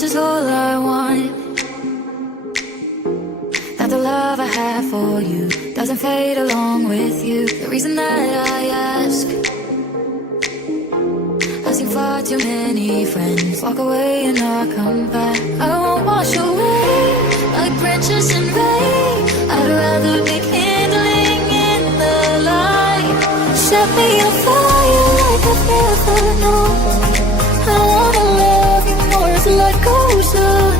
This is all I want. That the love I have for you doesn't fade along with you. The reason that I ask, I've seen far too many friends walk away and not come back. I won't wash away like branches in rain. I'd rather be kindling in the light. Set me on fire like I've never known. I wanna love you more as the light goes on.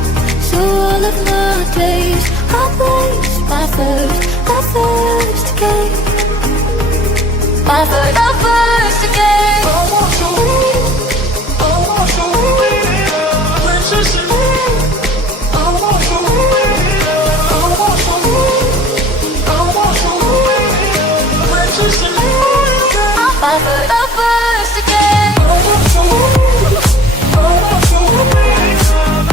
So all of my days I place my first game. My first game. I wash away, precious in rain. I wash away, precious in rain. My first game. I wash away,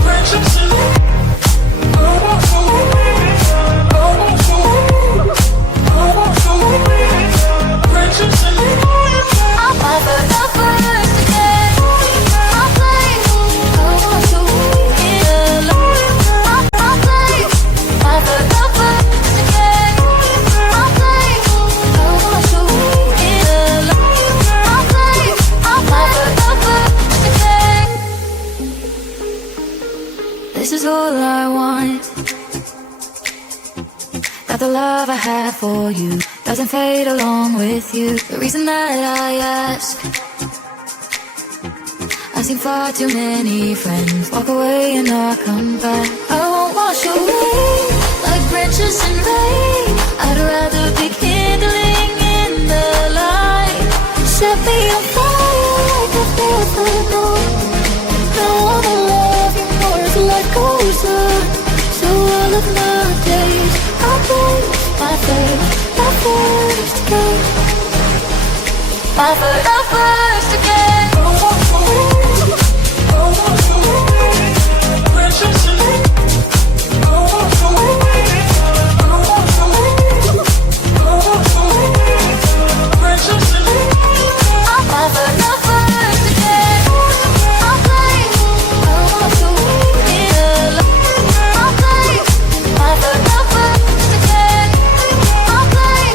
precious in rain. I wash away, precious in rain. My first game. I play, I wash away in the light. I play, my first game. I play, I wash away in the light. I play, my first game. This is all I want. That the love I have for you doesn't fade along with you. The reason that I ask, I've seen far too many friends walk away and not come back. I won't wash away like branches in rain. I'd rather be kindling in the light. Set me on fire like I've never known. I wanna love you more as the light goes on. So all of my days I place my first game. My first game. I wash away, precious in rain. I wash away, precious in rain. My first game. I play, I wash away in the light. I play, my first game. I play.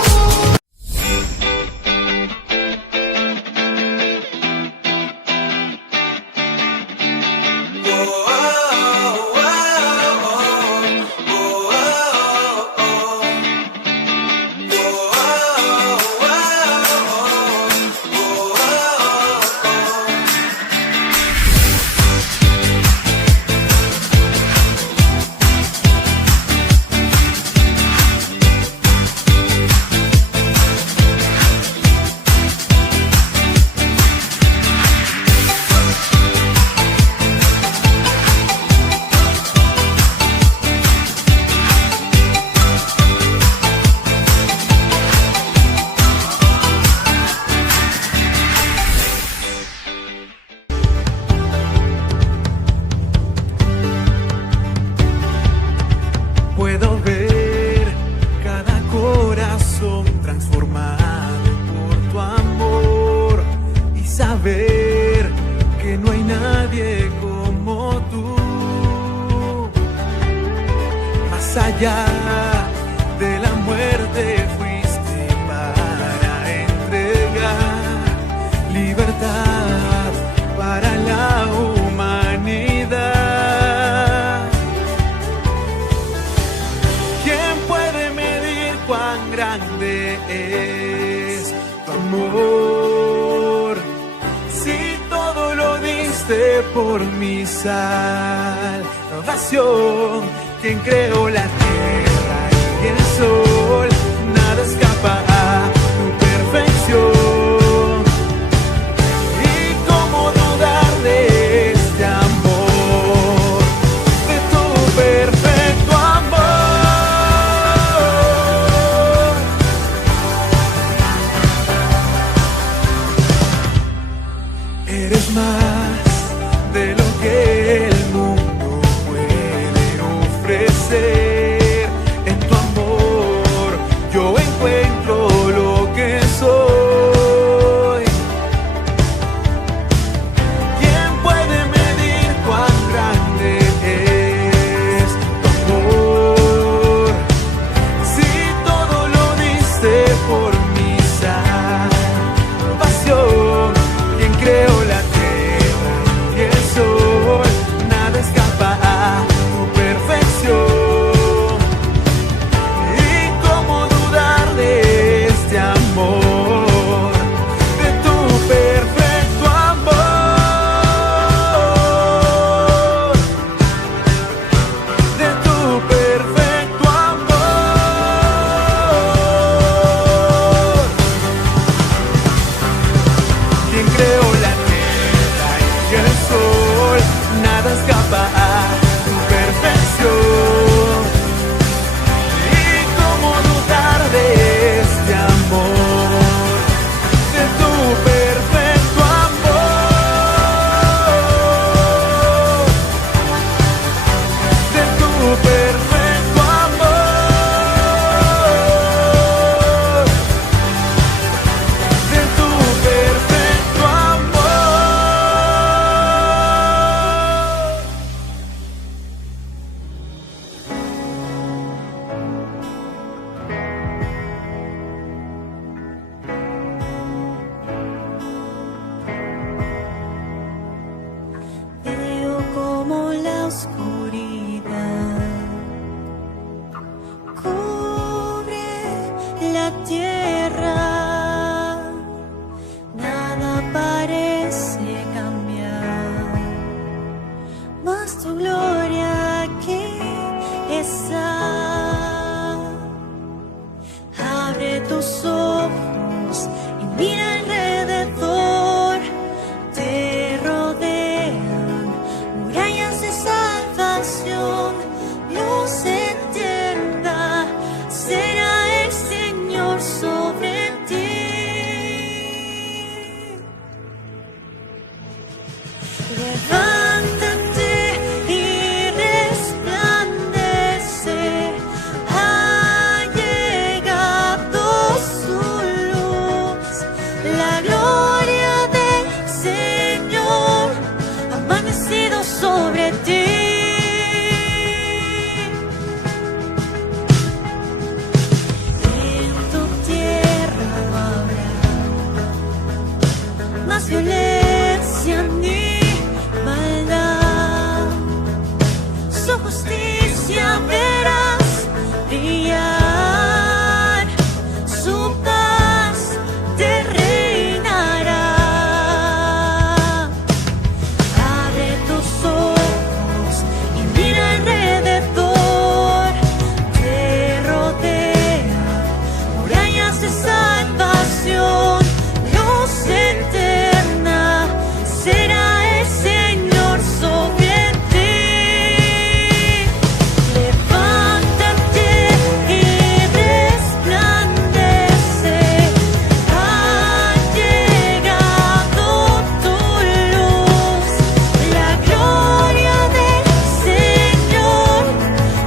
Puedo ver cada corazón transformado por tu amor y saber que no hay nadie como tú. Más allá de la muerte fuiste para entregar libertad para la humanidad. Cuán grande es tu amor, si todo lo diste por mi salvación. Quien creó la tierra y el sol, nada escapa a tu perfección. Y cómo dudar de este amor, de tu perfecto amor. Eres más de lo que el mundo puede ofrecer. En tu amor yo encuentro lo que soy. ¿Quién puede medir cuán grande oscuridad. Cubre la tierra, nada parece cambiar, mas tu gloria aquí está. Abre tus ojos y mira alrededor, te rodean murallas de salvación, luz eterna será el Señor sobre ti. Levántate y resplandece, ha llegado su luz, la gloria del Señor ha amanecido sobre ti. En tu tierra no habrá más violencia ni maldad, su justicia verás brillar, su paz te reinará. Abre tus ojos y mira alrededor, te rodea murallas de salvación, luz eterna será el Señor sobre ti. Levántate y resplandece, ha llegado tu luz, la gloria del Señor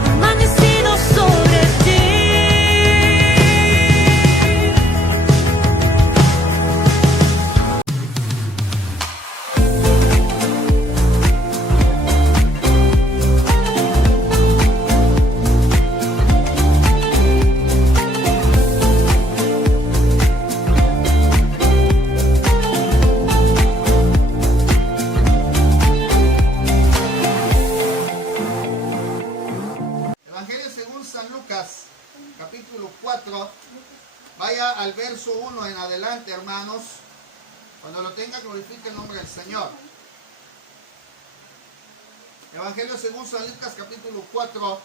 ha amanecido sobre ti. Evangelio según San Lucas, capítulo 4. Vaya al verso 1 en adelante, hermanos. Cuando lo tenga, glorifique el nombre del Señor. Evangelio según San Lucas, capítulo 4,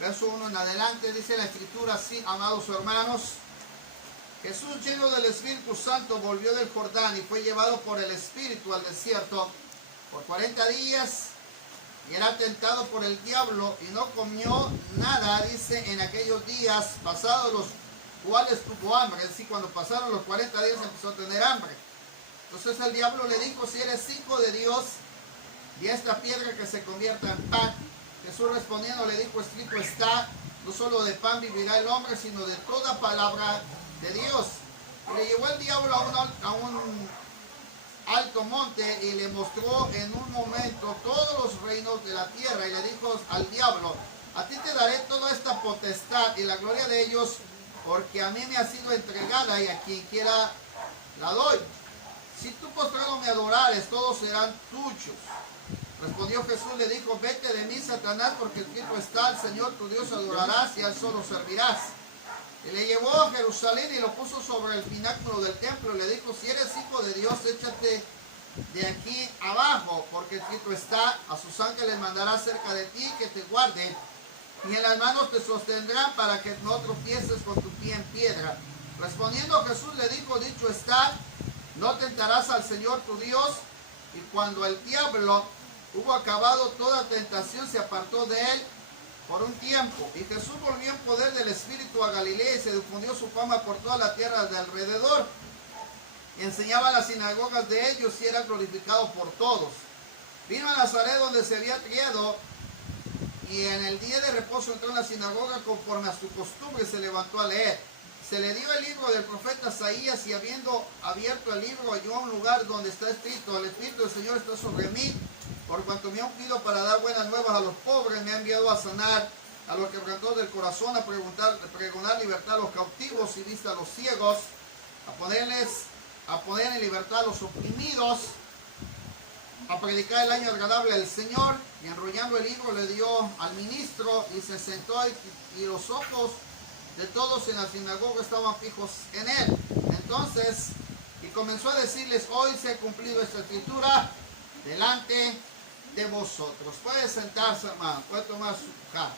verso 1 en adelante. Dice la Escritura así, amados hermanos. Jesús, lleno del Espíritu Santo, volvió del Jordán y fue llevado por el Espíritu al desierto por 40 días. Y era tentado por el diablo y no comió nada, dice, en aquellos días, pasados los cuales tuvo hambre. Es decir, cuando pasaron los 40 días empezó a tener hambre. Entonces el diablo le dijo, si eres hijo de Dios, y esta piedra que se convierta en pan. Jesús respondiendo le dijo, escrito está, no solo de pan vivirá el hombre, sino de toda palabra de Dios. Y le llevó el diablo a un alto monte y le mostró en un momento todos los reinos de la tierra, y le dijo al diablo, a ti te daré toda esta potestad y la gloria de ellos, porque a mí me ha sido entregada y a quien quiera la doy. Si tú postrado me adorares, todos serán tuyos. Respondió Jesús, le dijo, vete de mí, Satanás, porque escrito está, al Señor tu Dios adorarás y a él solo servirás. Y le llevó a Jerusalén y lo puso sobre el pináculo del templo. Le dijo, si eres hijo de Dios, échate de aquí abajo, porque escrito está, a sus ángeles mandará cerca de ti que te guarden, y en las manos te sostendrán para que no tropieces con tu pie en piedra. Respondiendo Jesús le dijo, dicho está, no tentarás al Señor tu Dios. Y cuando el diablo hubo acabado toda tentación, se apartó de él por un tiempo. Y Jesús volvió en poder del Espíritu a Galilea y se difundió su fama por toda la tierra de alrededor. Y enseñaba en las sinagogas de ellos y era glorificado por todos. Vino a Nazaret donde se había criado, y en el día de reposo entró en la sinagoga conforme a su costumbre y se levantó a leer. Se le dio el libro del profeta Isaías, y habiendo abierto el libro halló un lugar donde está escrito, el Espíritu del Señor está sobre mí, por cuanto me ha ungido para dar buenas nuevas a los pobres, me ha enviado a sanar a los quebrantados del corazón, a pregonar libertad a los cautivos y vista a los ciegos, a poner en libertad a los oprimidos a predicar el año agradable al Señor, y enrollando el libro le dio al ministro y se sentó y los ojos de todos en la sinagoga estaban fijos en él. Entonces, y comenzó a decirles: hoy se ha cumplido esta escritura delante de vosotros. Puede sentarse, hermano, puede tomar su jarra.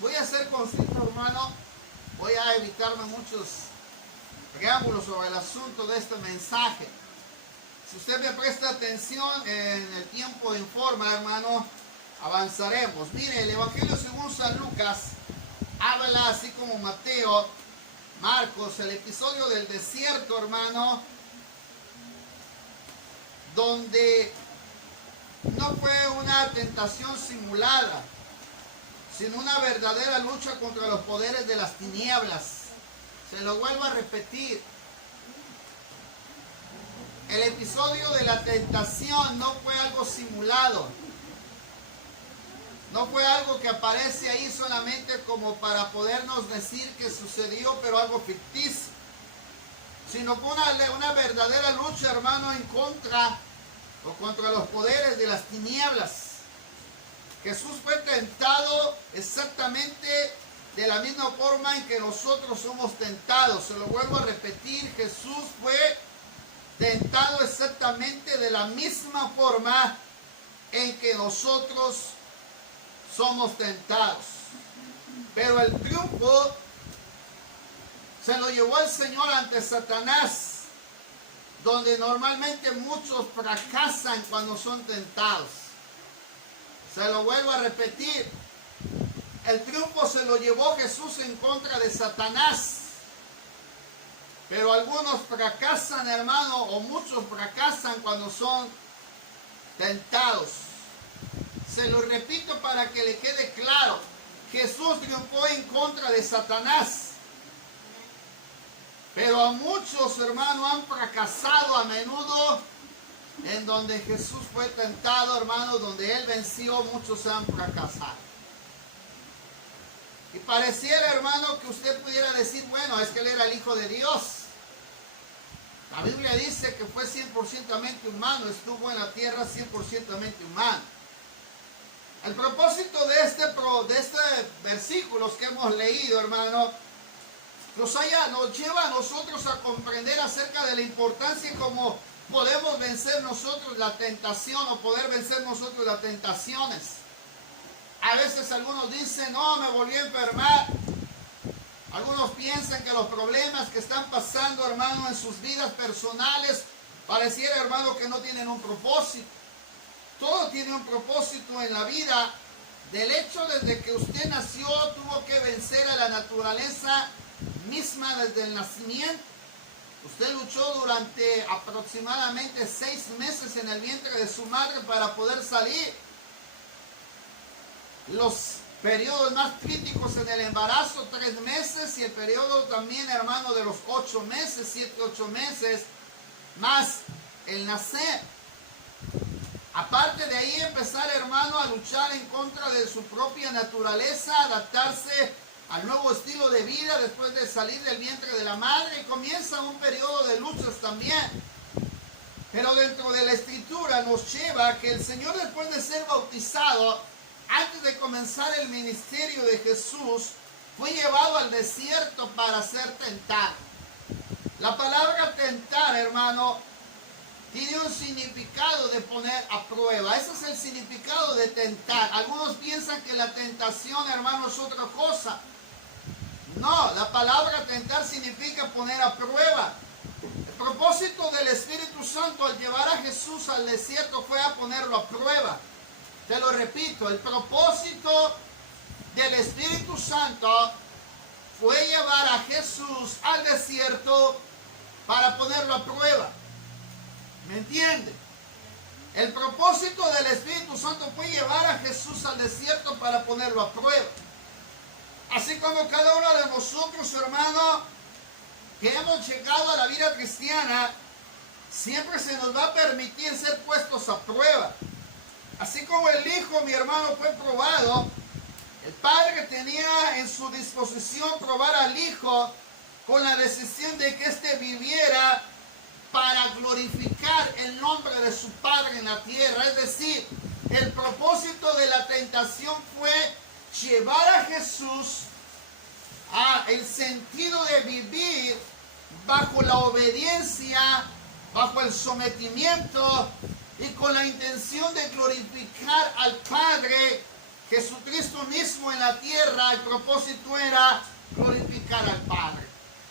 Voy a ser consciente, hermano, voy a evitarme muchos preámbulos sobre el asunto de este mensaje. Si usted me presta atención en el tiempo en forma, hermano, avanzaremos. Mire, el Evangelio según San Lucas habla, así como Mateo, Marcos, el episodio del desierto, hermano, donde no fue una tentación simulada, sino una verdadera lucha contra los poderes de las tinieblas. Se lo vuelvo a repetir. El episodio de la tentación no fue algo simulado. No fue algo que aparece ahí solamente como para podernos decir que sucedió, pero algo ficticio. Sino fue una verdadera lucha, hermano, contra los poderes de las tinieblas. Jesús fue tentado exactamente de la misma forma en que nosotros somos tentados. Se lo vuelvo a repetir, Jesús fue tentado exactamente de la misma forma en que nosotros somos tentados. Pero el triunfo se lo llevó el Señor ante Satanás, donde normalmente muchos fracasan cuando son tentados. Se lo vuelvo a repetir. El triunfo se lo llevó Jesús en contra de Satanás. Pero algunos fracasan, hermano, o muchos fracasan cuando son tentados. Se lo repito para que le quede claro. Jesús triunfó en contra de Satanás. Pero a muchos, hermano, han fracasado a menudo en donde Jesús fue tentado, hermano, donde Él venció, muchos han fracasado. Y pareciera, hermano, que usted pudiera decir, bueno, es que Él era el Hijo de Dios. La Biblia dice que fue 100% humano, estuvo en la tierra 100% humano. El propósito de este versículos que hemos leído, hermano, nos lleva a nosotros a comprender acerca de la importancia y cómo podemos vencer nosotros la tentación o poder vencer nosotros las tentaciones. A veces algunos dicen, no, me volví a enfermar. Algunos piensan que los problemas que están pasando, hermano, en sus vidas personales, pareciera, hermano, que no tienen un propósito. Todo tiene un propósito en la vida. Del hecho desde que usted nació, tuvo que vencer a la naturaleza misma desde el nacimiento. Usted luchó durante aproximadamente 6 meses en el vientre de su madre para poder salir. Los periodos más críticos en el embarazo, 3 meses, y el periodo también, hermano, de los 8 meses, 7, 8 meses, más el nacer. Aparte de ahí empezar, hermano, a luchar en contra de su propia naturaleza, adaptarse al nuevo estilo de vida después de salir del vientre de la madre, y comienza un periodo de luchas también. Pero dentro de la escritura nos lleva a que el Señor, después de ser bautizado, antes de comenzar el ministerio de Jesús, fue llevado al desierto para ser tentado. La palabra tentar, hermano, tiene un significado de poner a prueba. Ese es el significado de tentar. Algunos piensan que la tentación, hermano, es otra cosa. No, la palabra tentar significa poner a prueba. El propósito del Espíritu Santo al llevar a Jesús al desierto fue a ponerlo a prueba. Te lo repito, el propósito del Espíritu Santo fue llevar a Jesús al desierto para ponerlo a prueba. ¿Me entiende? El propósito del Espíritu Santo fue llevar a Jesús al desierto para ponerlo a prueba. Así como cada uno de nosotros, hermano, que hemos llegado a la vida cristiana, siempre se nos va a permitir ser puestos a prueba. Así como el Hijo, mi hermano, fue probado, el Padre tenía en su disposición probar al Hijo con la decisión de que éste viviera para glorificar el nombre de su Padre en la tierra. Es decir, el propósito de la tentación fue llevar a Jesús a el sentido de vivir bajo la obediencia, bajo el sometimiento y con la intención de glorificar al Padre. Jesucristo mismo en la tierra, el propósito era glorificar al Padre.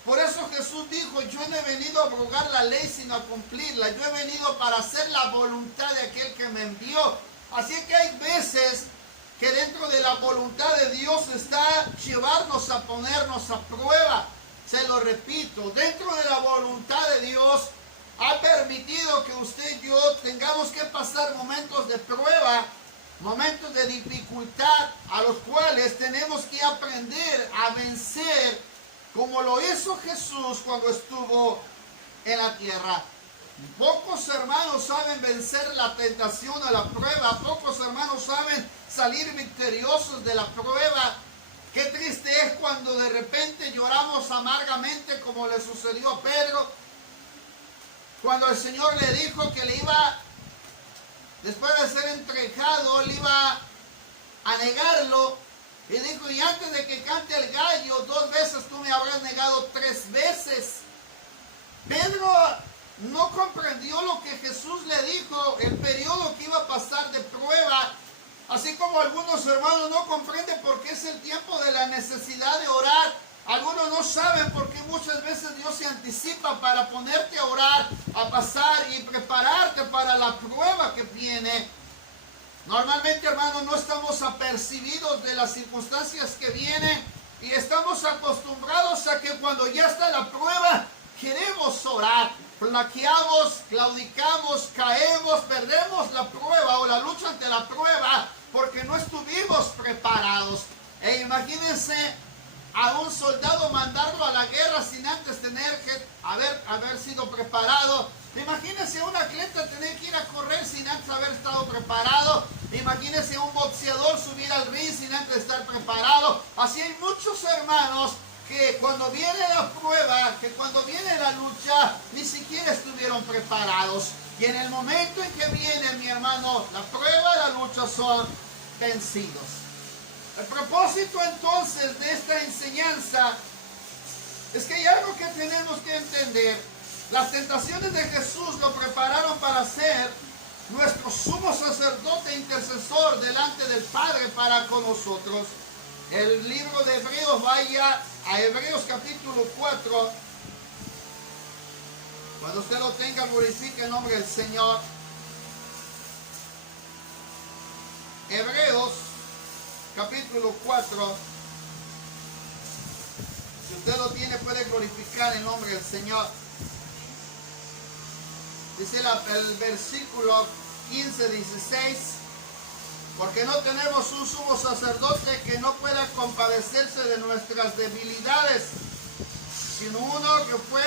Por eso Jesús dijo: yo no he venido a abrogar la ley sino a cumplirla. Yo he venido para hacer la voluntad de aquel que me envió. Así que hay veces que dentro de la voluntad de Dios está llevarnos a ponernos a prueba. Se lo repito, dentro de la voluntad de Dios ha permitido que usted y yo tengamos que pasar momentos de prueba, momentos de dificultad, a los cuales tenemos que aprender a vencer, como lo hizo Jesús cuando estuvo en la tierra. Pocos hermanos saben vencer la tentación a la prueba. Pocos hermanos saben salir victoriosos de la prueba. Qué triste es cuando de repente lloramos amargamente, como le sucedió a Pedro, cuando el Señor le dijo que le iba, después de ser entregado, le iba a negarlo. Y dijo: y antes de que cante el gallo, 2 veces tú me habrás negado 3 veces. Pedro no comprendió lo que Jesús le dijo, el periodo que iba a pasar de prueba. Así como algunos hermanos no comprenden por qué es el tiempo de la necesidad de orar. Algunos no saben por qué muchas veces Dios se anticipa para ponerte a orar, a pasar y prepararte para la prueba que viene. Normalmente, hermanos, no estamos apercibidos de las circunstancias que vienen y estamos acostumbrados a que cuando ya está la prueba, queremos orar. Flaqueamos, claudicamos, caemos, perdemos la prueba o la lucha ante la prueba porque no estuvimos preparados. E imagínense a un soldado mandarlo a la guerra sin antes tener que haber sido preparado. Imagínense a un atleta tener que ir a correr sin antes haber estado preparado. Imagínense a un boxeador subir al ring sin antes estar preparado. Así hay muchos hermanos que cuando viene la prueba, que cuando viene la lucha, ni siquiera estuvieron preparados. Y en el momento en que viene, mi hermano, la prueba, la lucha, son vencidos. El propósito entonces de esta enseñanza es que hay algo que tenemos que entender. Las tentaciones de Jesús lo prepararon para ser nuestro sumo sacerdote intercesor delante del Padre para con nosotros. El libro de Hebreos, vaya a Hebreos capítulo 4. Cuando usted lo tenga, glorifique el nombre del Señor. Hebreos capítulo 4. Si usted lo tiene, puede glorificar el nombre del Señor. Dice el versículo 15-16. Porque no tenemos un sumo sacerdote que no pueda compadecerse de nuestras debilidades, sino uno que fue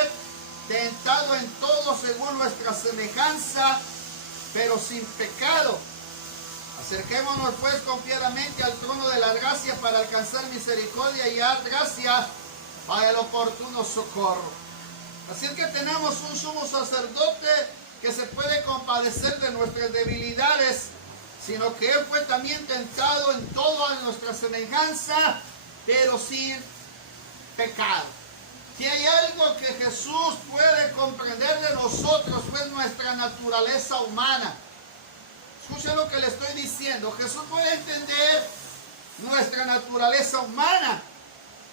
tentado en todo según nuestra semejanza, pero sin pecado. Acerquémonos pues confiadamente al trono de la gracia para alcanzar misericordia y hallar gracia para el oportuno socorro. Así que tenemos un sumo sacerdote que se puede compadecer de nuestras debilidades, sino que Él fue también tentado en todo a nuestra semejanza, pero sin pecado. Si hay algo que Jesús puede comprender de nosotros, fue nuestra naturaleza humana. Escuchen lo que le estoy diciendo. Jesús puede entender nuestra naturaleza humana,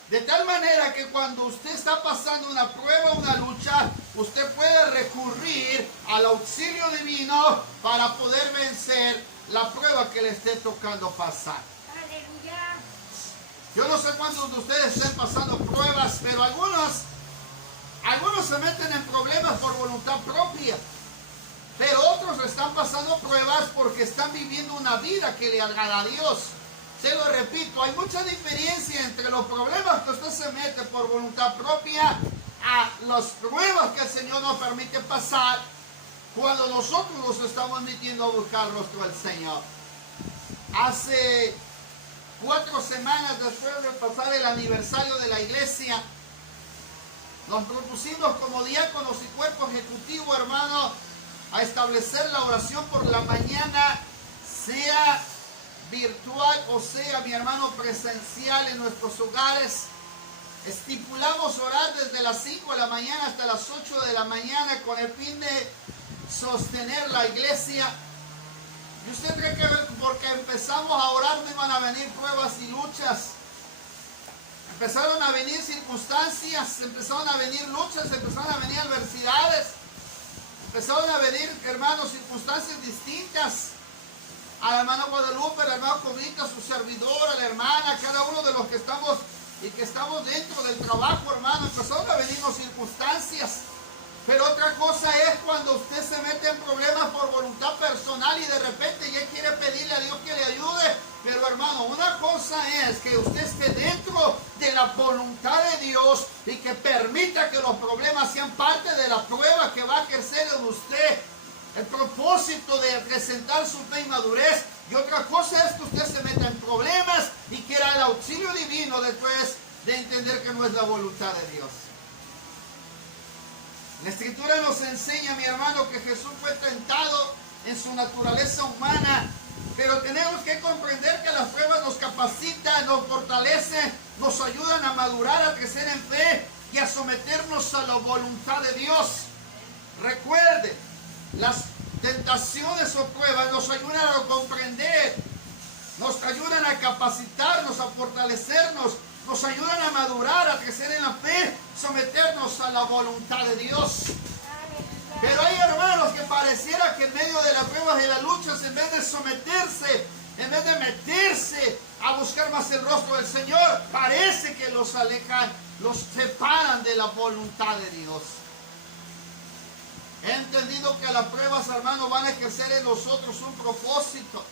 de tal manera que cuando usted está pasando una prueba, una lucha, usted puede recurrir al auxilio divino para poder vencer la prueba que le esté tocando pasar. Aleluya. Yo no sé cuántos de ustedes estén pasando pruebas, pero algunos se meten en problemas por voluntad propia. Pero otros están pasando pruebas porque están viviendo una vida que le agrada a Dios. Se lo repito, hay mucha diferencia entre los problemas que usted se mete por voluntad propia a las pruebas que el Señor nos permite pasar cuando nosotros nos estamos metiendo a buscar el rostro del Señor. Hace 4 semanas después de pasar el aniversario de la iglesia, Nos propusimos como diáconos y cuerpo ejecutivo, hermano, a establecer la oración por la mañana, sea virtual o sea, mi hermano, presencial en nuestros hogares. Estipulamos orar desde las 5 de la mañana hasta las 8 de la mañana con el fin de sostener la iglesia. Y usted cree que porque empezamos a orar no iban a venir pruebas y luchas. Empezaron a venir circunstancias, empezaron a venir luchas, empezaron a venir adversidades, empezaron a venir, hermanos, circunstancias distintas. Al hermano Guadalupe, al hermano Cobrita, a su servidor, a la hermana, cada uno de los que estamos y que estamos dentro del trabajo, hermano, empezaron a venirnos circunstancias. Pero otra cosa es cuando usted se mete en problemas por voluntad personal y de repente ya quiere pedirle a Dios que le ayude. Pero hermano, una cosa es que usted esté dentro de la voluntad de Dios y que permita que los problemas sean parte de la prueba que va a ejercer en usted el propósito de presentar su fe y madurez. Y otra cosa es que usted se meta en problemas y quiera el auxilio divino después de entender que no es la voluntad de Dios. La Escritura nos enseña, mi hermano, que Jesús fue tentado en su naturaleza humana, pero tenemos que comprender que las pruebas nos capacitan, nos fortalecen, nos ayudan a madurar, a crecer en fe y a someternos a la voluntad de Dios. Recuerde, las tentaciones o pruebas nos ayudan a comprender, nos ayudan a capacitarnos, a fortalecernos, nos ayudan a madurar, a crecer en la fe, someternos a la voluntad de Dios. Pero hay hermanos que pareciera que en medio de las pruebas y las luchas, en vez de someterse, en vez de meterse a buscar más el rostro del Señor, parece que los alejan, los separan de la voluntad de Dios. He entendido que las pruebas, hermanos, van a ejercer en nosotros un propósito.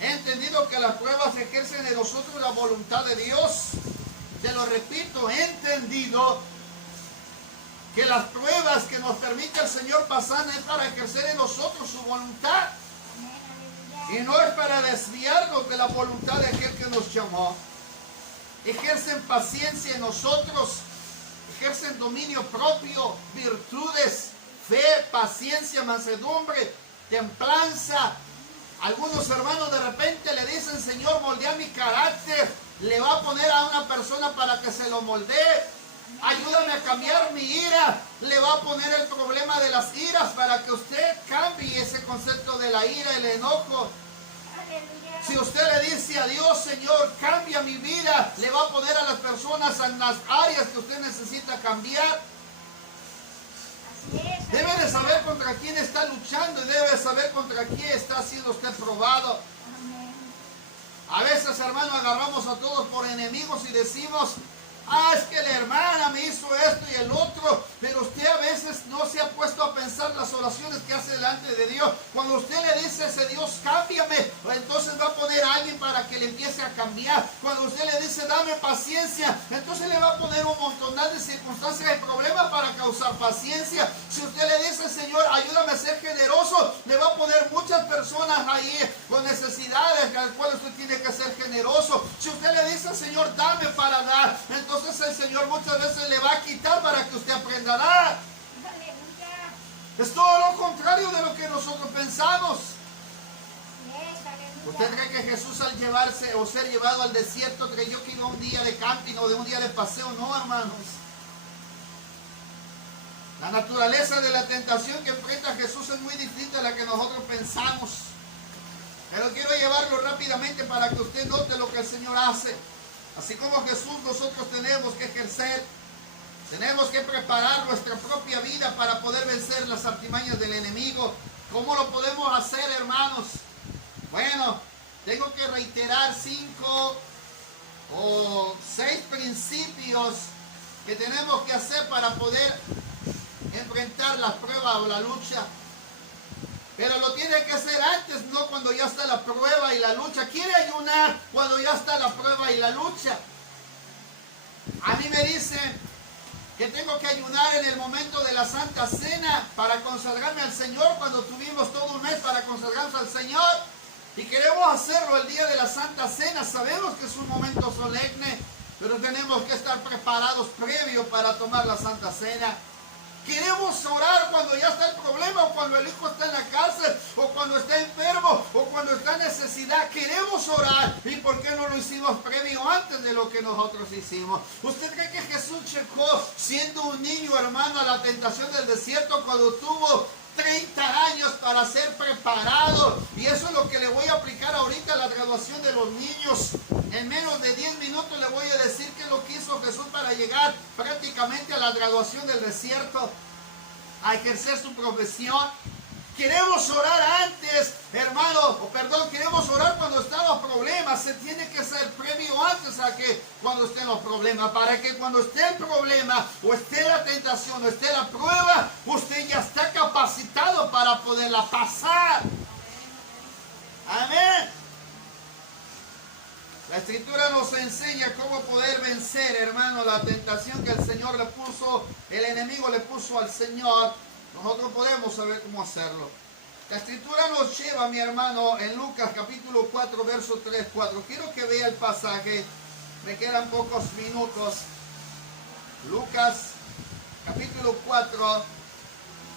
He entendido que las pruebas ejercen en nosotros la voluntad de Dios. Te lo repito, he entendido que las pruebas que nos permite el Señor pasar es para ejercer en nosotros su voluntad. Y no es para desviarnos de la voluntad de aquel que nos llamó. Ejercen paciencia en nosotros, ejercen dominio propio, virtudes, fe, paciencia, mansedumbre, templanza. Algunos hermanos de repente le dicen: Señor, moldea mi carácter. Le va a poner a una persona para que se lo moldee. Ayúdame a cambiar mi ira. Le va a poner el problema de las iras para que usted cambie ese concepto de la ira, el enojo. Si usted le dice a Dios: Señor, cambia mi vida, le va a poner a las personas en las áreas que usted necesita cambiar. Debe de saber contra quién está luchando y debe de saber contra quién está siendo usted probado. A veces, hermano, agarramos a todos por enemigos y decimos: ah, es que la hermana me hizo esto y el otro. Pero usted a veces no se ha puesto a pensar las oraciones que hace delante de Dios. Cuando usted le dice a ese Dios: cámbiame, entonces va a poner a alguien para que le empiece a cambiar. Cuando usted le dice: dame paciencia, entonces le va a poner un montón de circunstancias y problemas para causar paciencia. Si usted le dice: Señor, ayúdame a ser generoso, le va a poner muchas personas ahí con necesidades a las cuales usted tiene que ser generoso. Si usted le dice: Señor, dame para dar, entonces el Señor muchas veces le va a quitar para que usted aprenda a dar. Es todo lo contrario de lo que nosotros pensamos. ¿Usted cree que Jesús, al llevarse o ser llevado al desierto, creyó que iba un día de camping o de un día de paseo? No, hermanos. La naturaleza de la tentación que enfrenta Jesús es muy distinta a la que nosotros pensamos. Pero quiero llevarlo rápidamente para que usted note lo que el Señor hace. Así como Jesús, nosotros tenemos que ejercer, tenemos que preparar nuestra propia vida para poder vencer las artimañas del enemigo. ¿Cómo lo podemos hacer, hermanos? Bueno, tengo que reiterar 5 o 6 principios que tenemos que hacer para poder enfrentar la prueba o la lucha. Pero lo tiene que hacer antes, no cuando ya está la prueba y la lucha. Quiere ayunar cuando ya está la prueba y la lucha. A mí me dicen que tengo que ayunar en el momento de la Santa Cena para consagrarme al Señor, cuando tuvimos todo un mes para consagrarnos al Señor. Y queremos hacerlo el día de la Santa Cena. Sabemos que es un momento solemne, pero tenemos que estar preparados previo para tomar la Santa Cena. Queremos orar cuando ya está el problema, o cuando el hijo está en la cárcel, o cuando está enfermo, o cuando está en necesidad. Queremos orar. ¿Y por qué no lo hicimos previo antes de lo que nosotros hicimos? ¿Usted cree que Jesús llegó siendo un niño, hermano, a la tentación del desierto cuando tuvo 30 años para ser preparado? Y eso es lo que le voy a aplicar ahorita a la graduación de los niños. En menos de 10 minutos le voy a decir qué es lo que hizo Jesús para llegar prácticamente a la graduación del desierto, a ejercer su profesión. Queremos orar antes, hermano, queremos orar cuando están los problemas. Se tiene que ser previo antes a que cuando estén los problemas, para que cuando esté el problema, o esté la tentación, o esté la prueba, usted ya está capacitado para poderla pasar. Amén. La Escritura nos enseña cómo poder vencer, hermano, la tentación que el Señor le puso, el enemigo le puso al Señor. Nosotros podemos saber cómo hacerlo. La Escritura nos lleva, mi hermano, en Lucas capítulo 4, verso 3, 4. Quiero que vea el pasaje. Me quedan pocos minutos. Lucas capítulo 4,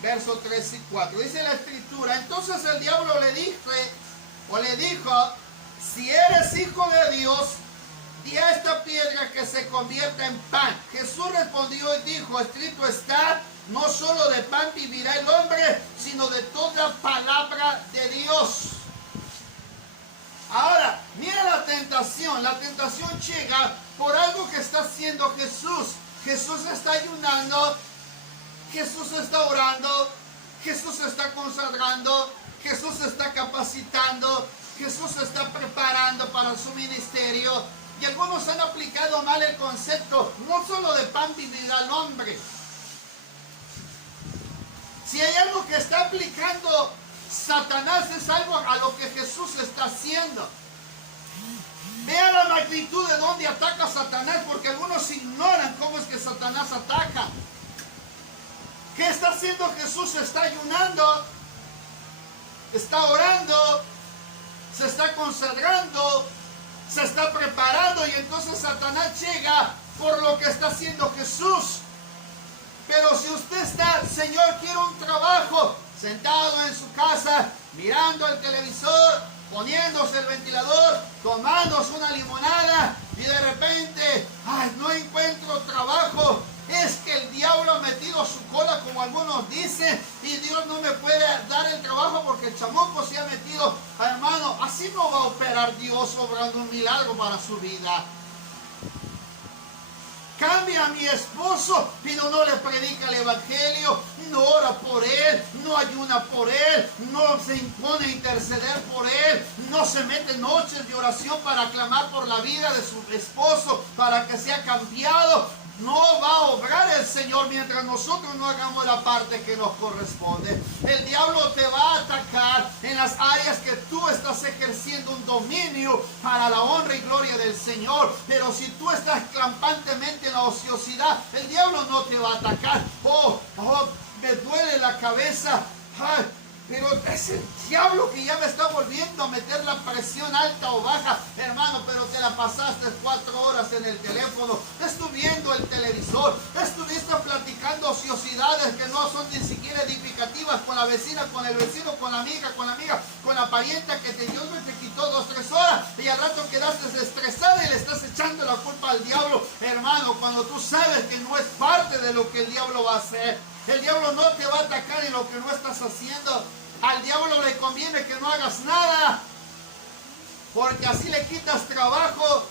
verso 3 y 4. Dice la Escritura: entonces el diablo le dijo, si eres hijo de Dios, di a esta piedra que se convierta en pan. Jesús respondió y dijo: escrito está, no solo de pan vivirá el hombre, sino de toda palabra de Dios. Ahora, mira la tentación. La tentación llega por algo que está haciendo Jesús. Jesús está ayunando, Jesús está orando, Jesús está consagrando, Jesús está capacitando, Jesús se está preparando para su ministerio. Y algunos han aplicado mal el concepto: no solo de pan vivirá el hombre. Si hay algo que está aplicando Satanás, es algo a lo que Jesús está haciendo. Vea la magnitud de donde ataca Satanás, porque algunos ignoran cómo es que Satanás ataca. ¿Qué está haciendo Jesús? Está ayunando, está orando, se está consagrando, se está preparando, y entonces Satanás llega por lo que está haciendo Jesús. Pero si usted está: Señor, quiero un trabajo, sentado en su casa, mirando el televisor, poniéndose el ventilador, tomándose una limonada, y de repente, ay, no encuentro trabajo, es que el diablo ha metido su cola, como algunos dicen, y Dios no me puede dar el trabajo porque el chamuco se ha metido. Hermano, así no va a operar Dios obrando un milagro para su vida. Cambia a mi esposo, pero no le predica el evangelio, no ora por él, no ayuna por él, no se impone a interceder por él, no se mete noches de oración para clamar por la vida de su esposo para que sea cambiado. No va a obrar el Señor mientras nosotros no hagamos la parte que nos corresponde. El diablo te va a atacar en las áreas que tú estás ejerciendo un dominio para la honra y gloria del Señor. Pero si tú estás clampantemente en la ociosidad, el diablo no te va a atacar. Me duele la cabeza. Pero es el diablo que ya me está volviendo a meter la presión alta o baja. Hermano, pero te la pasaste 4 horas en el teléfono, estuviste viendo el televisor, estuviste platicando ociosidades que no son ni siquiera edificativas con la vecina, con el vecino, con la amiga, con la parienta que Dios me te quitó 2, 3 horas. Y al rato quedaste estresada y le estás echando la culpa al diablo. Hermano, cuando tú sabes que no es parte de lo que el diablo va a hacer. El diablo no te va a atacar en lo que no estás haciendo. Al diablo le conviene que no hagas nada, porque así le quitas trabajo.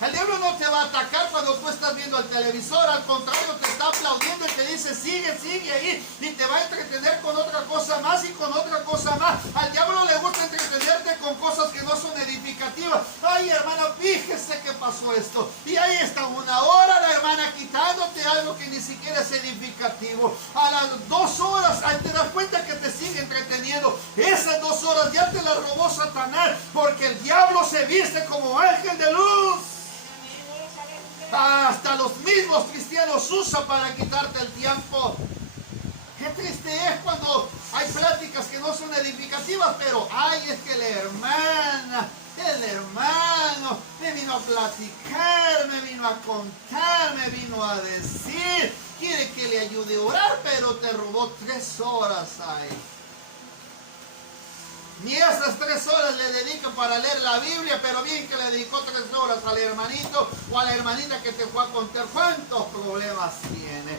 El diablo no te va a atacar cuando tú estás viendo el televisor, al contrario, te está aplaudiendo y te dice: sigue, sigue ahí, y te va a entretener con otra cosa más y con otra cosa más. Al diablo le gusta entretenerte con cosas que no son edificativas. Ay, hermana, fíjese que pasó esto, y ahí está 1 hora la hermana quitándote algo que ni siquiera es edificativo. A las 2 horas, te das cuenta que te sigue entreteniendo. Esas 2 horas ya te las robó Satanás, porque el diablo se viste como ángel de luz. Hasta los mismos cristianos usa para quitarte el tiempo. Qué triste es cuando hay pláticas que no son edificativas, pero ay, es que la hermana, el hermano, hermano, me vino a platicar, me vino a contar, me vino a decir, quiere que le ayude a orar, pero te robó 3 horas ahí. Ni esas 3 horas le dedica para leer la Biblia, pero bien que le dedicó 3 horas al hermanito o a la hermanita que te fue a contar cuántos problemas tiene.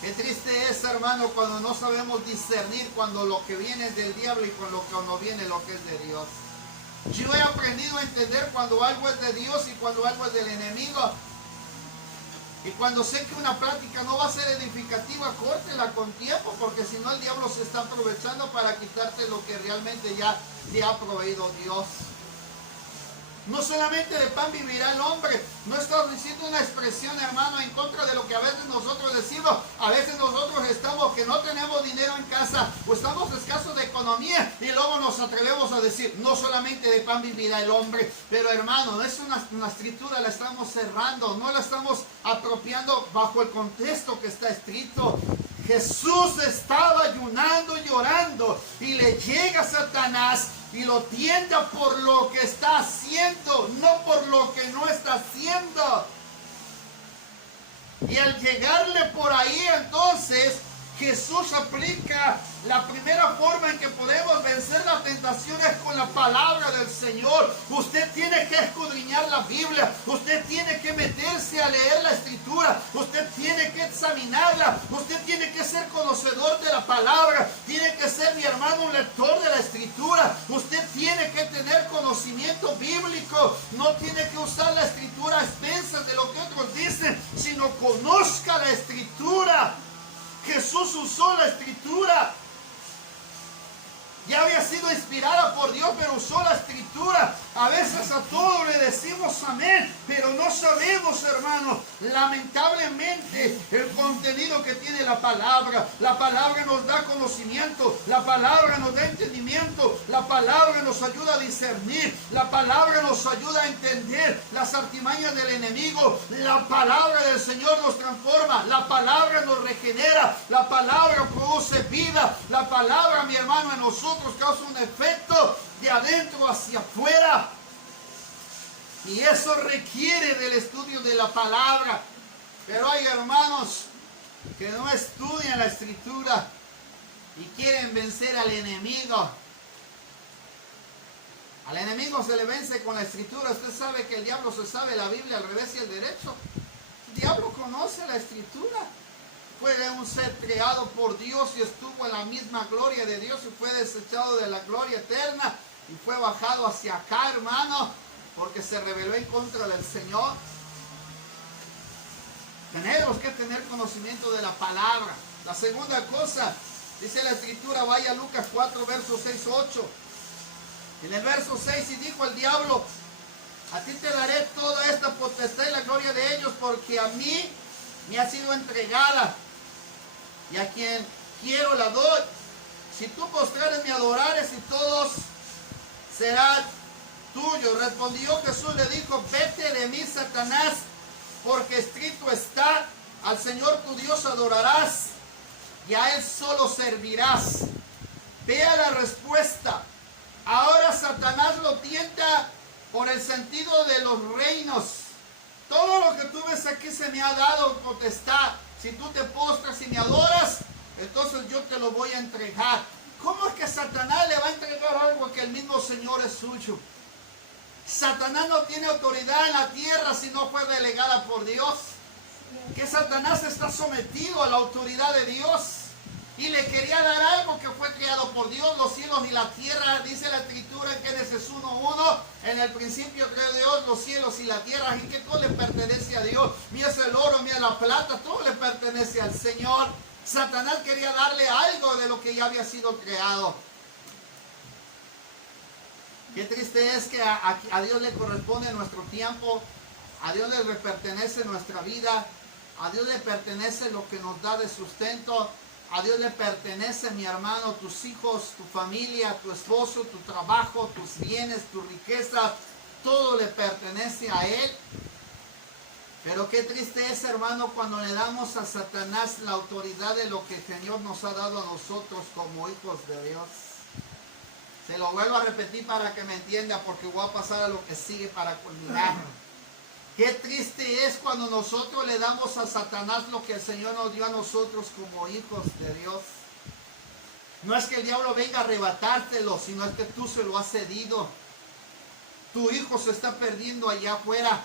Qué triste es, hermano, cuando no sabemos discernir cuando lo que viene es del diablo y cuando viene lo que es de Dios. Yo he aprendido a entender cuando algo es de Dios y cuando algo es del enemigo. Y cuando sé que una plática no va a ser edificativa, córtela con tiempo, porque si no el diablo se está aprovechando para quitarte lo que realmente ya te ha proveído Dios. No solamente de pan vivirá el hombre. No estamos diciendo una expresión, hermano, en contra de lo que a veces nosotros decimos. A veces nosotros estamos que no tenemos dinero en casa o estamos escasos de economía y luego nos atrevemos a decir, no solamente de pan vivirá el hombre. Pero, hermano, no es una escritura, la estamos cerrando, no la estamos apropiando bajo el contexto que está escrito. Jesús estaba ayunando y orando y le llega Satanás y lo tienta por lo que está haciendo, no por lo que no está haciendo. Y al llegarle por ahí, entonces Jesús aplica la primera forma en que podemos vencer la tentación es con la palabra del Señor. Usted tiene que escudriñar la Biblia, usted tiene que meterse a leer la escritura, usted tiene que examinarla, usted tiene que ser conocedor de la palabra, tiene que ser, mi hermano, un lector de la escritura, usted tiene que tener conocimiento bíblico, no tiene que usar la escritura a expensas de lo que otros dicen, sino conozca la escritura. Jesús usó la escritura. Ya había sido inspirada por Dios, pero usó la escritura. A veces a todo le decimos amén, pero no sabemos, hermano, lamentablemente el contenido que tiene la palabra. La palabra nos da conocimiento, la palabra nos da entendimiento, la palabra nos ayuda a discernir, la palabra nos ayuda a entender las artimañas del enemigo. La palabra del Señor nos transforma, la palabra nos regenera, la palabra produce vida, la palabra, mi hermano, en nosotros causa un efecto de adentro hacia afuera. Y eso requiere del estudio de la palabra. Pero hay hermanos que no estudian la escritura y quieren vencer al enemigo. Al enemigo se le vence con la escritura. Usted sabe que el diablo se sabe la Biblia al revés y al derecho. El diablo conoce la escritura. Fue un ser creado por Dios y estuvo en la misma gloria de Dios y fue desechado de la gloria eterna y fue bajado hacia acá, hermano, porque se rebeló en contra del Señor. Tenemos que tener conocimiento de la palabra. La segunda cosa, dice la escritura, vaya a Lucas 4, versos 6, 8. En el verso 6, y dijo el diablo, a ti te daré toda esta potestad y la gloria de ellos, porque a mí me ha sido entregada. Y a quien quiero la doy. Si tú postrares me adorares y todos serán tuyos. Respondió Jesús, le dijo, vete de mí, Satanás, porque escrito está, al Señor tu Dios adorarás y a Él solo servirás. Vea la respuesta. Ahora Satanás lo tienta por el sentido de los reinos. Todo lo que tú ves aquí se me ha dado potestad. Si tú te postras y me adoras, entonces yo te lo voy a entregar. ¿Cómo es que Satanás le va a entregar algo que el mismo Señor es suyo? Satanás no tiene autoridad en la tierra si no fue delegada por Dios. Que Satanás está sometido a la autoridad de Dios. Y le quería dar algo que fue creado por Dios, los cielos y la tierra. Dice la escritura en Génesis 1:1, en el principio creó Dios los cielos y la tierra, y que todo le pertenece a Dios. Mira el oro, mira la plata, todo le pertenece al Señor. Satanás quería darle algo de lo que ya había sido creado. Qué triste es que a Dios le corresponde nuestro tiempo, a Dios le pertenece nuestra vida, a Dios le pertenece lo que nos da de sustento. A Dios le pertenece, mi hermano, tus hijos, tu familia, tu esposo, tu trabajo, tus bienes, tu riqueza. Todo le pertenece a Él. Pero qué triste es, hermano, cuando le damos a Satanás la autoridad de lo que el Señor nos ha dado a nosotros como hijos de Dios. Se lo vuelvo a repetir para que me entienda, porque voy a pasar a lo que sigue para culminar. Qué triste es cuando nosotros le damos a Satanás lo que el Señor nos dio a nosotros como hijos de Dios. No es que el diablo venga a arrebatártelo, sino es que tú se lo has cedido. Tu hijo se está perdiendo allá afuera.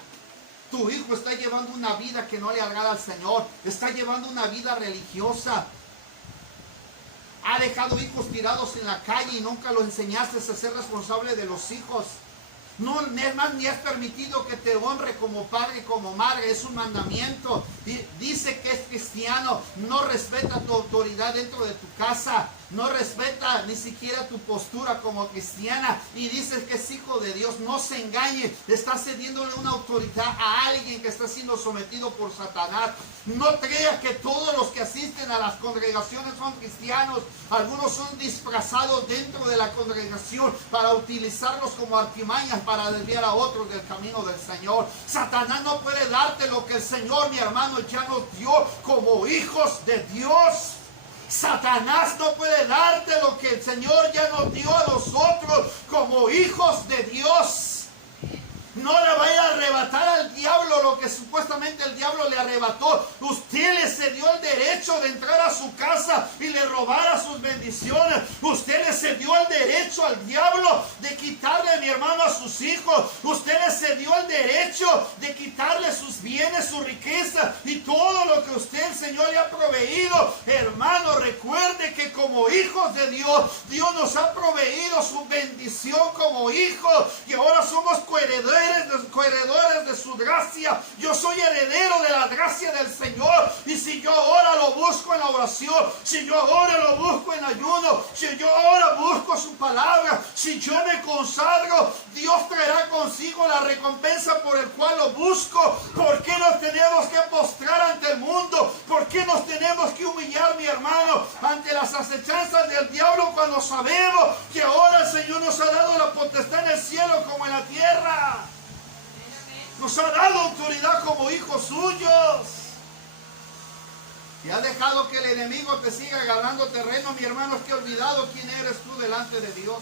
Tu hijo está llevando una vida que no le agrada al Señor. Está llevando una vida religiosa. Ha dejado hijos tirados en la calle y nunca lo enseñaste a ser responsable de los hijos. No, es más, ni has permitido que te honre como padre y como madre. Es un mandamiento. Dice que es cristiano. No respeta tu autoridad dentro de tu casa. No respeta ni siquiera tu postura como cristiana. Y dices que es hijo de Dios. No se engañe. Está cediéndole una autoridad a alguien que está siendo sometido por Satanás. No crea que todos los que asisten a las congregaciones son cristianos. Algunos son disfrazados dentro de la congregación para utilizarlos como artimañas para desviar a otros del camino del Señor. Satanás no puede darte lo que el Señor, mi hermano, ya nos dio como hijos de Dios. Satanás no puede darte lo que el Señor ya nos dio a nosotros como hijos de Dios. No le vaya a arrebatar al diablo lo que supuestamente el diablo le arrebató. Usted le cedió el derecho de entrar a su casa y le robara sus bendiciones. Usted le cedió el derecho al diablo de quitarle, mi hermano, a sus hijos. Usted le cedió el derecho de quitarle sus bienes, su riqueza y todo lo que usted, el Señor, le ha proveído. Hermano, recuerde que como hijos de Dios, Dios nos ha proveído su bendición como hijos y ahora somos coherederos de su gracia. Yo soy heredero de la gracia del Señor, y si yo ahora lo busco en la oración, si yo ahora lo busco en ayuno, si yo ahora busco su palabra, si yo me consagro, Dios traerá consigo la recompensa por el cual lo busco. ¿Por qué nos tenemos que postrar ante el mundo? ¿Por qué nos tenemos que humillar, mi hermano, ante las acechanzas del diablo cuando sabemos que ahora el Señor nos ha dado la potestad en el cielo como en la tierra? Nos ha dado autoridad como hijos suyos. Y ha dejado que el enemigo te siga ganando terreno, mi hermano, es que ha olvidado quién eres tú delante de Dios.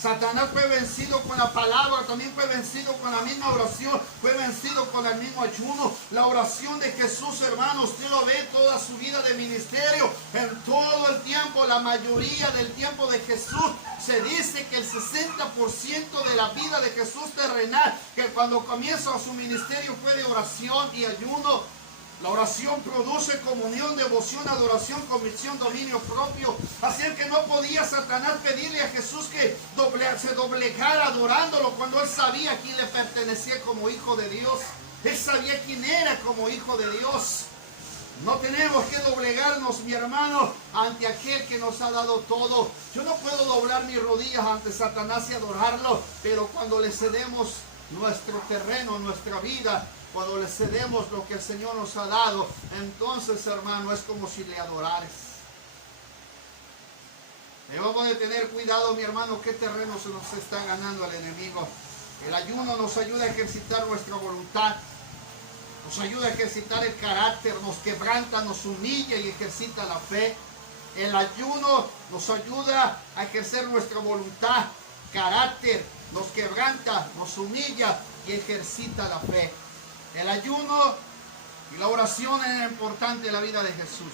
Satanás fue vencido con la palabra, también fue vencido con la misma oración, fue vencido con el mismo ayuno. La oración de Jesús, hermano, usted lo ve toda su vida de ministerio, en todo el tiempo, la mayoría del tiempo de Jesús. Se dice que el 60% de la vida de Jesús terrenal, que cuando comienza su ministerio fue de oración y ayuno. La oración produce comunión, devoción, adoración, convicción, dominio propio. Así es que no podía Satanás pedirle a Jesús que se doblegara adorándolo cuando él sabía quién le pertenecía como hijo de Dios. Él sabía quién era como hijo de Dios. No tenemos que doblegarnos, mi hermano, ante aquel que nos ha dado todo. Yo no puedo doblar mis rodillas ante Satanás y adorarlo, pero cuando le cedemos nuestro terreno, nuestra vida, cuando le cedemos lo que el Señor nos ha dado, entonces, hermano, es como si le adorares. Debemos de tener cuidado, mi hermano, qué terreno se nos está ganando el enemigo. El ayuno nos ayuda a ejercitar nuestra voluntad, nos ayuda a ejercitar el carácter, nos quebranta, nos humilla y ejercita la fe. El ayuno nos ayuda a ejercer nuestra voluntad, carácter, nos quebranta, nos humilla y ejercita la fe. El ayuno y la oración es importante en la vida de Jesús.